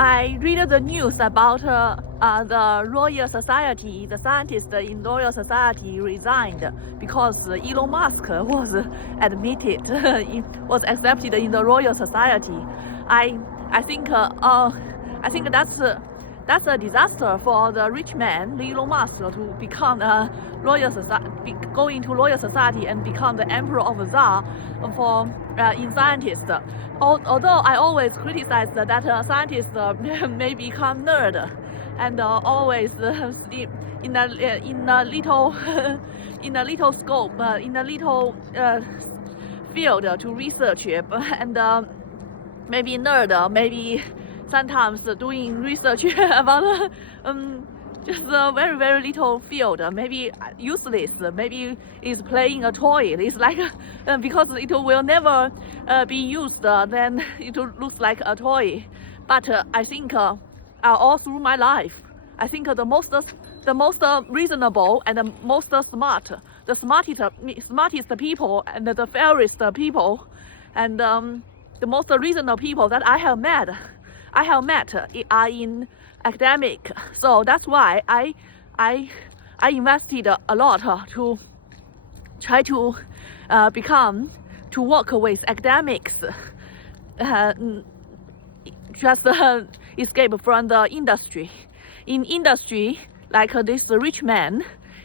I read the news about the Royal Society, the scientists in Royal Society resigned because Elon Musk was admitted, was accepted in the Royal Society. I think that's a disaster for the rich man, Elon Musk, to become a Royal Society, go into Royal Society and become the Emperor of Tsar for in scientists. Although I always criticize that scientists may become nerd and always sleep in a little in a little scope, in a little field to research it, and maybe nerd, maybe sometimes doing research about just a very little field, maybe useless, maybe is playing a toy. It's like because it will never be used, then it looks like a toy. But I think all through my life, I think the most reasonable and the most smart, the smartest people and the fairest people, and the most reasonable people that I have met are in academic. So that's why I invested a lot to try to work with academics, just escape from the industry. In industry, like this rich man,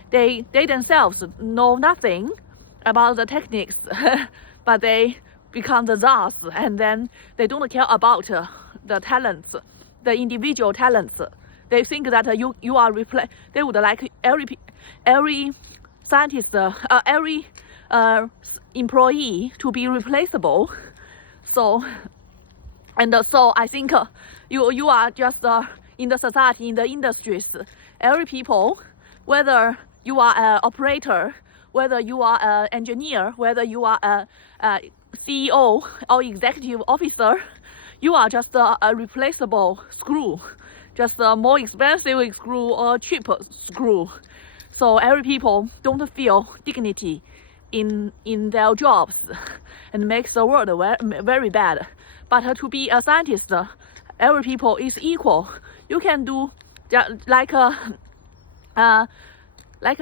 they themselves know nothing about the techniques, but they become the czars, and then they don't care about the talents, the individual talents. They think that you are they would like every scientist, every employee to be replaceable. So I think you are just in the society, in the industries, every people, whether you are an operator, whether you are an engineer, whether you are a CEO or executive officer, you are just a replaceable screw, just a more expensive screw or cheaper screw. So every people don't feel dignity in their jobs, and makes the world very bad. But to be a scientist, every people is equal. You can do like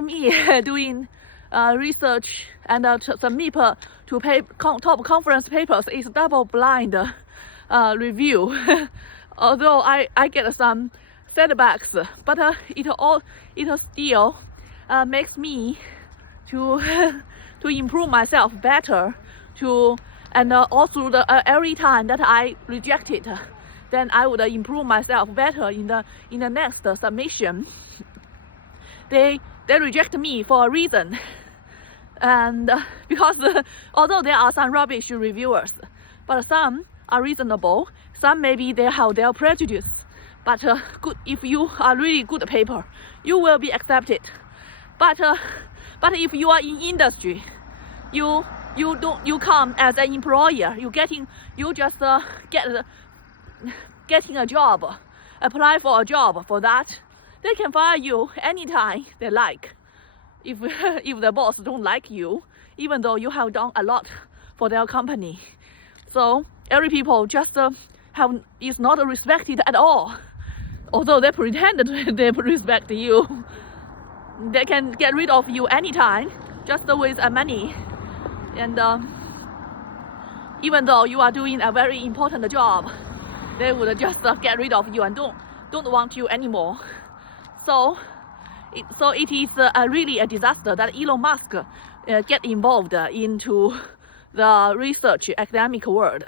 me doing research and submit to top conference papers is double-blind review. Although I get some setbacks, but it still makes me to improve myself better. And also every time that I reject it, then I would improve myself better in the next submission. They reject me for a reason, and because although there are some rubbish reviewers, but some are reasonable. Some maybe they have their prejudice, but good, if you are really good paper, you will be accepted. But if you are in industry, you come as an employer. You just getting a job, apply for a job for that. They can fire you anytime they like. If the boss don't like you, even though you have done a lot for their company. So every people just is not respected at all. Although they pretend that they respect you, they can get rid of you anytime, just with money. And even though you are doing a very important job, they would just get rid of you and don't want you anymore. So it is really a disaster that Elon Musk get involved into the research academic world.